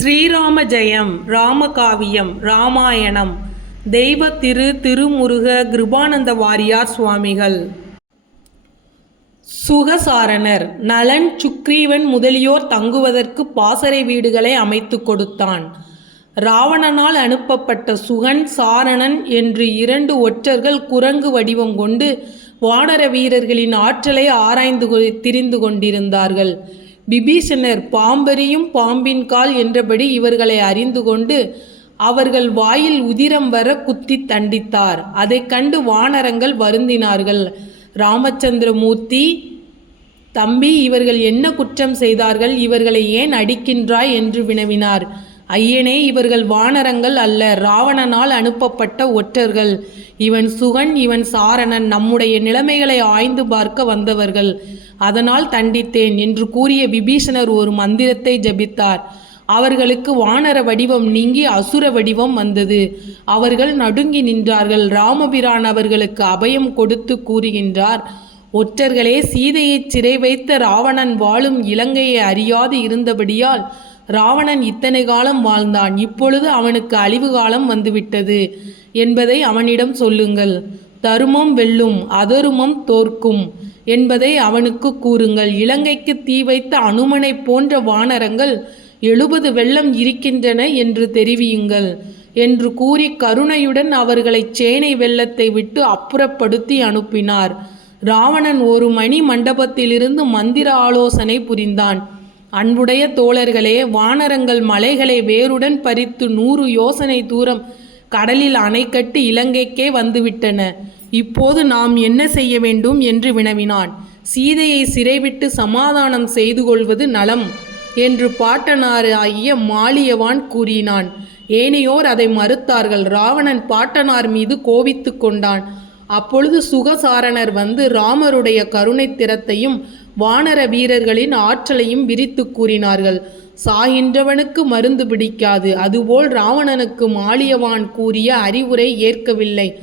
ஸ்ரீராம ஜெயம் ராமகாவியம் ராமாயணம் தெய்வ திரு திருமுருக கிருபானந்த வாரியார் சுவாமிகள். சுகசாரணர் நலன் சுக்ரீவன் முதலியோர் தங்குவதற்கு பாசறை வீடுகளை அமைத்து கொடுத்தான். ராவணனால் அனுப்பப்பட்ட சுகன் சாரணன் என்று இரண்டு ஒற்றர்கள் குரங்கு வடிவம் கொண்டு வானர வீரர்களின் ஆற்றலை ஆராய்ந்து கொ- திரிந்து கொண்டிருந்தார்கள். பிபீஷனர் பாம்பெறியும் பாம்பின் கால் என்றபடி இவர்களை அறிந்து கொண்டு அவர்கள் வாயில் உதிரம் வர குத்தி தண்டித்தார். அதைக் கண்டு வானரங்கள் வருந்தினார்கள். ராமச்சந்திரமூர்த்தி தம்பி இவர்கள் என்ன குற்றம் செய்தார்கள்? இவர்களை ஏன் அடிக்கின்றாய்? என்று வினவினார். ஐயனே இவர்கள் வானரங்கள் அல்ல ராவணனால் அனுப்பப்பட்ட ஒற்றர்கள். இவன் சுகன் இவன் சாரணன் நம்முடைய நிலைமைகளை ஆய்ந்து பார்க்க வந்தவர்கள். அதனால் தண்டித்தேன் என்று கூறிய விபீஷணர் ஒரு மந்திரத்தை ஜபித்தார். அவர்களுக்கு வானர வடிவம் நீங்கி அசுர வடிவம் வந்தது. அவர்கள் நடுங்கி நின்றார்கள். ராமபிரான் அவர்களுக்கு அபயம் கொடுத்து கூறுகின்றார். ஒற்றர்களே சீதையை சிறை வைத்த ராவணன் வாழும் இலங்கையை அறியாது இருந்தபடியால் ராவணன் இத்தனை காலம் வாழ்ந்தான். இப்பொழுது அவனுக்கு அழிவு காலம் வந்துவிட்டது என்பதை அவனிடம் சொல்லுங்கள். தருமம் வெல்லும் அதருமம் தோற்கும் என்பதை அவனுக்கு கூறுங்கள். இலங்கைக்கு தீ வைத்த அனுமனை போன்ற வானரங்கள் எழுபது வெள்ளம் இருக்கின்றன என்று தெரிவியுங்கள் என்று கூறி கருணையுடன் அவர்களை சேனை வெள்ளத்தை விட்டு அப்புறப்படுத்தி அனுப்பினார். ராவணன் ஒரு மணி மண்டபத்திலிருந்து மந்திர ஆலோசனை புரிந்தான். அன்புடைய தோழர்களே வானரங்கள் மலைகளை வேருடன் பறித்து நூறு யோசனை தூரம் கடலில் அணை கட்டி இலங்கைக்கே வந்துவிட்டன. இப்போது நாம் என்ன செய்ய வேண்டும் என்று வினவினான். சீதையை சிறைவிட்டு சமாதானம் செய்து கொள்வது நலம் என்று பாட்டனார் ஆகிய மாலியவான் கூறினான். ஏனையோர் அதை மறுத்தார்கள். ராவணன் பாட்டனார் மீது கோபித்து கொண்டான். அப்பொழுது சுகசாரணர் வந்து ராமருடைய கருணை திறத்தையும் வானர வீரர்களின் ஆற்றலையும் விரித்து கூறினார்கள். சாகின்றவனுக்கு மருந்து பிடிக்காது. அதுபோல் ராவணனுக்கு மாலியவான் கூறிய அறிவுரை ஏற்கவில்லை.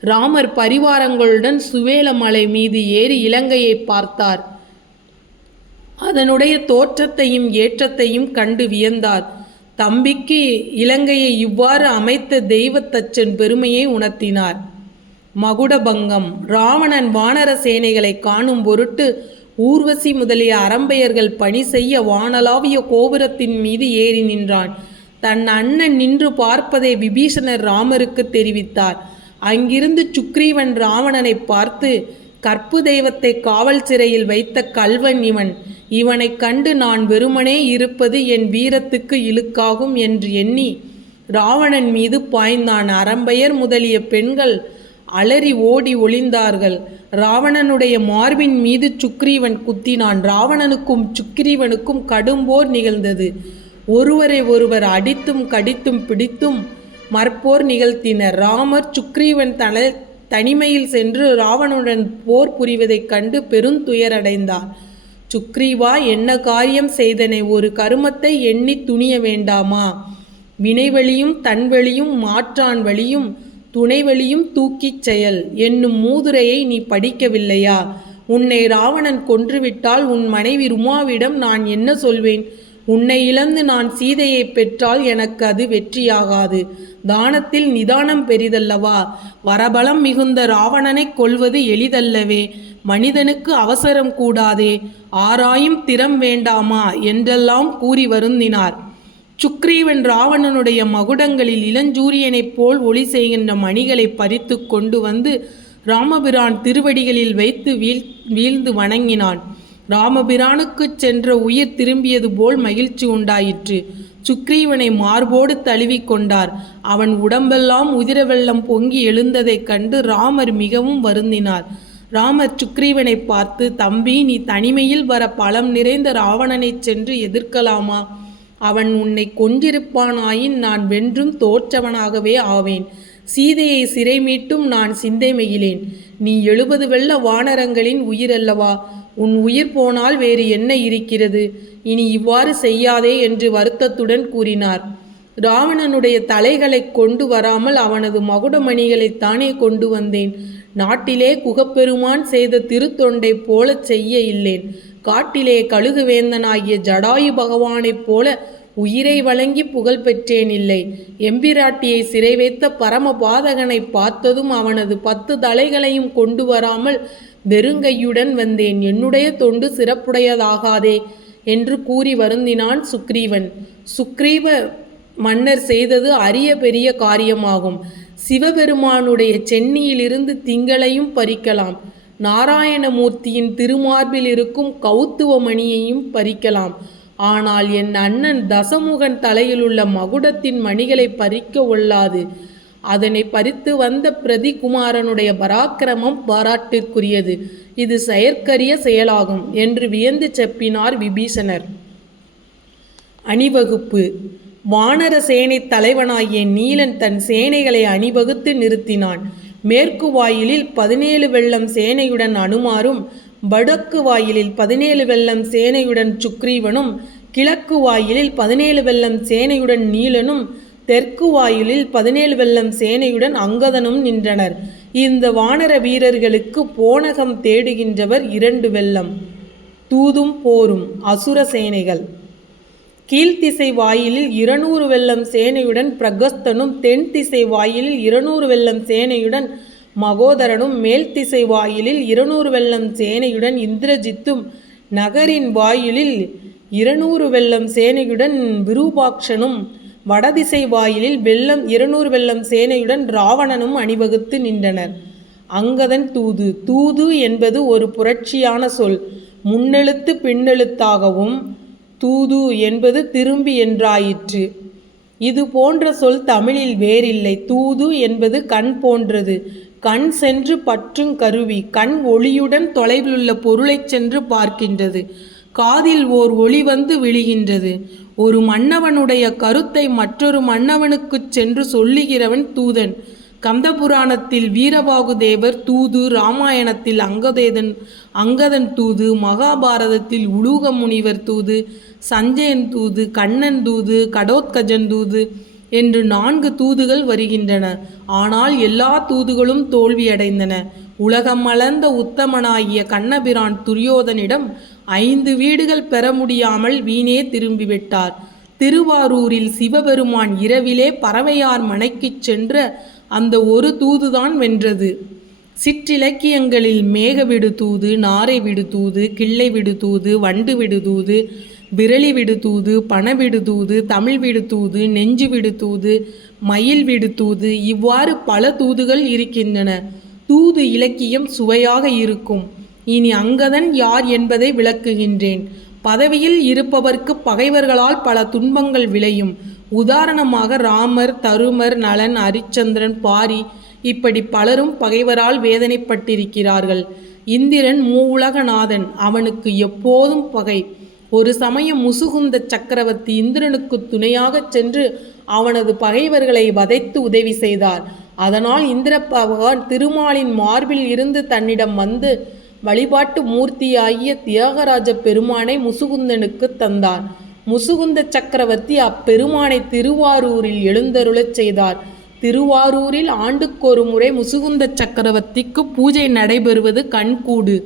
ராமர் பரிவாரங்களுடன் சுவேலமலை மீது ஏறி இலங்கையை பார்த்தார். அதனுடைய தோற்றத்தையும் ஏற்றத்தையும் கண்டு வியந்தார். தம்பிக்கு இலங்கையை இவ்வாறு அமைத்த தெய்வத்தச்சன் பெருமையை உணர்த்தினார். மகுடபங்கம். ராவணன் வானர சேனைகளை காணும் பொருட்டு ஊர்வசி முதலிய அரம்பையர்கள் பணி செய்ய வானலாவிய கோபுரத்தின் மீது ஏறி நின்றான். தன் அண்ணன் நின்று பார்ப்பதை விபீஷணர் ராமருக்கு தெரிவித்தார். அங்கிருந்து சுக்ரீவன் ராவணனை பார்த்து கற்பு தெய்வத்தை காவல் சிறையில் வைத்த கல்வன் இவன். இவனை கண்டு நான் வெறுமனே இருப்பது என் வீரத்துக்கு இழுக்காகும் என்று எண்ணி ராவணன் மீது பாய்ந்தான். அரம்பையர் முதலிய பெண்கள் அலறி ஓடி ஒளிந்தார்கள். ராவணனுடைய மார்பின் மீது சுக்ரீவன் குத்தினான். ராவணனுக்கும் சுக்ரீவனுக்கும் கடும்போர் நிகழ்ந்தது. ஒருவரை ஒருவர் அடித்தும் கடித்தும் பிடித்தும் மற்போர் நிகழ்த்தினர். ராமர் சுக்ரீவன் தன தனிமையில் சென்று ராவணனுடன் போர் புரிவதைக் கண்டு பெருந்துயரடைந்தார் சுக்ரீவா என்ன காரியம் செய்தனை? ஒரு கருமத்தை எண்ணி துணிய வேண்டாமா? வினைவழியும் தன்வழியும் மாற்றான் வழியும் துணைவழியும் தூக்கிச் செயல். என்னும் மூதுரையை நீ படிக்கவில்லையா? உன்னை ராவணன் கொன்றுவிட்டால் உன் மனைவி ருமாவிடம் நான் என்ன சொல்வேன்? உன்னை இழந்து நான் சீதையை பெற்றால் எனக்கு அது வெற்றியாகாது. தானத்தில் நிதானம் பெரிதல்லவா? வரபலம் மிகுந்த ராவணனைக் கொல்வது எளிதல்லவே. மனிதனுக்கு அவசரம் கூடாதே. ஆராயும் திறம் வேண்டாமா? என்றெல்லாம் கூறி வருந்தினார். சுக்ரீவன் ராவணனுடைய மகுடங்களில் இளஞ்சூரியனைப் போல் ஒளி செய்கின்ற மணிகளை பறித்து கொண்டு வந்து ராமபிரான் திருவடிகளில் வைத்து வீழ் வீழ்ந்து வணங்கினான். ராமபிரானுக்குச் சென்ற உயிர் திரும்பியது போல் மகிழ்ச்சி உண்டாயிற்று. சுக்ரீவனை மார்போடு தழுவிக் கொண்டார். அவன் உடம்பெல்லாம் உதிர வெள்ளம் பொங்கி எழுந்ததைக் கண்டு ராமர் மிகவும் வருந்தினார். ராமர் சுக்ரீவனை பார்த்து தம்பி நீ தனிமையில் வர பலம் நிறைந்த ராவணனைச் சென்று எதிர்க்கலாமா? அவன் உன்னை கொன்றிருப்பானாயின் நான் வென்றும் தோற்றவனாகவே ஆவேன். சீதையை சிறை மீட்டும் நான் சிந்தை மகிழேன். நீ எழுபது வெள்ள வானரங்களின் உயிரல்லவா? உன் உயிர் போனால் வேறு என்ன இருக்கிறது? இனி இவ்வாறு செய்யாதே என்று வருத்தத்துடன் கூறினார். ராவணனுடைய தலைகளை கொண்டு வராமல் அவனது மகுடமணிகளைத் தானே கொண்டு வந்தேன். நாட்டிலே குகப்பெருமான் செய்த திருத்தொண்டைப் போலச் செய்ய இல்லேன். காட்டிலே கழுகுவேந்தனாகிய ஜடாயு பகவானைப் போல உயிரை வழங்கி புகழ் பெற்றேன் இல்லை எம்பிராட்டியை சிறை வைத்த பரமபாதகனை பார்த்ததும் அவனது பத்து தலைகளையும் கொண்டு வராமல் வெறுங்கையுடன் வந்தேன். என்னுடைய தொண்டு சிறப்புடையதாகாதே என்று கூறி வருந்தினான் சுக்ரீவன். சுக்ரீவ மன்னர் செய்தது அரிய பெரிய காரியமாகும். சிவபெருமானுடைய சென்னியிலிருந்து திங்களையும் பறிக்கலாம். நாராயணமூர்த்தியின் திருமார்பில் இருக்கும் கௌத்துவமணியையும் பறிக்கலாம். ஆனால் என் அண்ணன் தசமுகன் தலையிலுள்ள மகுடத்தின் மணிகளை பறிக்க ஒல்லாது அதனை பறித்து வந்த பிரதிகுமாரனுடைய பராக்கிரமம் பாராட்டிற்குரியது இது செயற்கரிய செயலாகும் என்று வியந்து செப்பினார் விபீஷணர். அணிவகுப்பு. வானர சேனை தலைவனாகிய நீலன் தன் சேனைகளை அணிவகுத்து நிறுத்தினான். மேற்கு வாயிலில் பதினேழு வெள்ளம் சேனையுடன் அனுமாரும் வடக்கு வாயிலில் பதினேழு வெள்ளம் சேனையுடன் சுக்ரீவனும் கிழக்கு வாயிலில் பதினேழு வெள்ளம் சேனையுடன் நீலனும் தெற்கு வாயிலில் பதினேழு வெள்ளம் சேனையுடன் அங்கதனும் நின்றனர். இந்த வானர வீரர்களுக்கு போனகம் தேடுகின்றவர் இரண்டு வெள்ளம் தூதும் போரும் அசுர சேனைகள். கீழ்த்திசை வாயிலில் இருநூறு வெள்ளம் சேனையுடன் பிரகஸ்தனும் தென் திசை வாயிலில் இருநூறு வெள்ளம் சேனையுடன் மகோதரனும் மேல் திசை வாயிலில் இருநூறு வெள்ளம் சேனையுடன் இந்திரஜித்தும் நகரின் வாயிலில் இருநூறு வெள்ளம் சேனையுடன் விரூபாக்ஷனும் வடதிசை வாயிலில் வெள்ளம் இருநூறு வெள்ளம் சேனையுடன் ராவணனும் அணிவகுத்து நின்றனர். அங்கதன் தூது தூது என்பது ஒரு புரட்சியான சொல். முன்னெழுத்து பின்னெழுத்தாகவும் தூது என்பது திரும்பி என்றாயிற்று. இது போன்ற சொல் தமிழில் வேறில்லை. தூது என்பது கண் போன்றது. கண் சென்று பற்றும் கருவி. கண் ஒளியுடன் தொலைவிலுள்ள பொருளைச் சென்று பார்க்கின்றது. காதில் ஓர் ஒளி வந்து விழுகின்றது. ஒரு மன்னவனுடைய கருத்தை மற்றொரு மன்னவனுக்குச் சென்று சொல்லுகிறவன் தூதன். கந்தபுராணத்தில் வீரபாகு தேவர் தூது ராமாயணத்தில் அங்கதேதன் அங்கதன் தூது மகாபாரதத்தில் உலூக முனிவர் தூது சஞ்சயன் தூது கண்ணன் தூது கடோத்கஜன் தூது என்று நான்கு தூதுகள் வருகின்றன. ஆனால் எல்லா தூதுகளும் தோல்வியடைந்தன. உலகம் மலர்ந்த உத்தமனாகிய கண்ணபிரான் துரியோதனிடம் ஐந்து வீடுகள் பெற முடியாமல் வீணே திரும்பிவிட்டார். திருவாரூரில் சிவபெருமான் இரவிலே பறவையார் மனைக்குச் சென்ற அந்த ஒரு தூதுதான் வென்றது. சிற்றிலக்கியங்களில் மேக விடு தூது நாரை விடு தூது கிள்ளை விடு தூது வண்டு விடுதூது விரலி விடு தூது பண விடுதூது தமிழ் விடு தூது நெஞ்சு விடுதூது மயில் விடு தூது இவ்வாறு பல தூதுகள் இருக்கின்றன. தூது இலக்கியம் சுவையாக இருக்கும். இனி அங்கதன் யார் என்பதை விளக்குகின்றேன். பதவியில் இருப்பவர்க்கு பகைவர்களால் பல துன்பங்கள் விளையும். உதாரணமாக ராமர் தருமர் நலன் அரிச்சந்திரன் பாரி இப்படி பலரும் பகைவரால் வேதனைப்பட்டிருக்கிறார்கள். இந்திரன் மூவுலகநாதன் அவனுக்கு எப்போதும் பகை. ஒரு சமயம் முசுகுந்த சக்கரவர்த்தி இந்திரனுக்கு துணையாகச் சென்று அவனது பகைவர்களை வதைத்து உதவி செய்தார். அதனால் இந்திர பகவான் திருமாலின் மார்பில் இருந்து தன்னிடம் வந்து வழிபாட்டு மூர்த்தியாகிய தியாகராஜ பெருமானை முசுகுந்தனுக்கு தந்தார். முசுகுந்த சக்கரவர்த்தி அப்பெருமானை திருவாரூரில் எழுந்தருளச் செய்தார். திருவாரூரில் ஆண்டுக்கொரு முறை முசுகுந்த சக்கரவர்த்திக்கு பூஜை நடைபெறுவது கண்கூடு.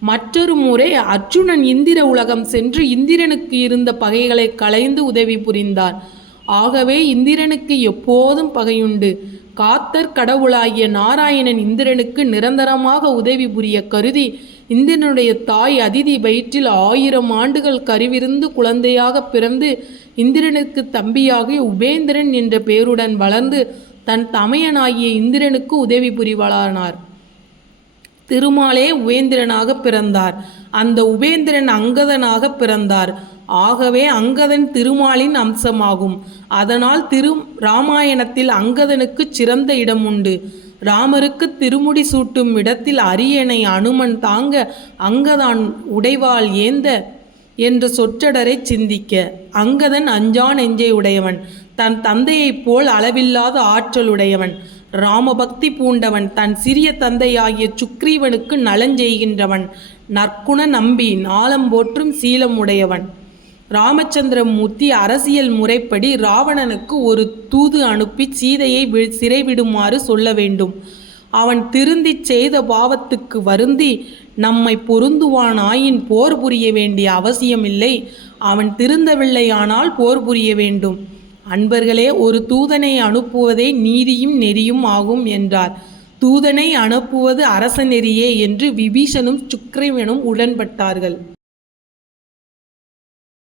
மற்றொரு முறை அர்ஜுனன் இந்திர உலகம் சென்று இந்திரனுக்கு இருந்த பகைகளை களைந்து உதவி புரிந்தார். ஆகவே இந்திரனுக்கு எப்போதும் பகையுண்டு. காத்தர் கடவுளாகிய நாராயணன் இந்திரனுக்கு நிரந்தரமாக உதவி புரிய கருதி இந்திரனுடைய தாய் அதிதி வயிற்றில் ஆயிரம் ஆண்டுகள் கருவிருந்து குழந்தையாக பிறந்து இந்திரனுக்கு தம்பியாகி உபேந்திரன் என்ற பெயருடன் வளர்ந்து தன் தமையனாகிய இந்திரனுக்கு உதவி புரிவளானார். திருமாலே உபேந்திரனாக பிறந்தார். அந்த உபேந்திரன் அங்கதனாக பிறந்தார். ஆகவே அங்கதன் திருமாலின் அம்சமாகும். அதனால் திரு ராமாயணத்தில் அங்கதனுக்கு சிறந்த இடம் உண்டு. ராமருக்கு திருமுடி சூட்டும் இடத்தில் அரியணை அனுமன் தாங்க அங்கதான் உடைவாள் ஏந்த என்ற சொற்றடரை சிந்திக்க. அங்கதன் அஞ்சா நெஞ்சை உடையவன் தன் தந்தையைப் போல் அளவில்லாத ஆற்றலுடையவன் ராமபக்தி பூண்டவன் தன் சிறிய தந்தையாகிய சுக்ரீவனுக்கு நலஞ்செய்கின்றவன் நற்குண நம்பி நாளம் போற்றும் சீலம் உடையவன். ராமச்சந்திரமூர்த்தி அரசியல் முறைப்படி ராவணனுக்கு ஒரு தூது அனுப்பி சீதையை வி- சிறைவிடுமாறு சொல்ல வேண்டும். அவன் திருந்திச் செய்த பாவத்துக்கு வருந்தி நம்மை பொருந்துவானாயின் போர் புரிய வேண்டிய அவசியமில்லை. அவன் திருந்தவில்லையானால் போர் புரிய வேண்டும். அன்பர்களே ஒரு தூதனை அனுப்புவதே நீதியும் நெறியும் ஆகும் என்றார். தூதனை அனுப்புவது அரச நெறியே என்று விபீஷனும் சுக்ரீவனும் உடன்பட்டார்கள்.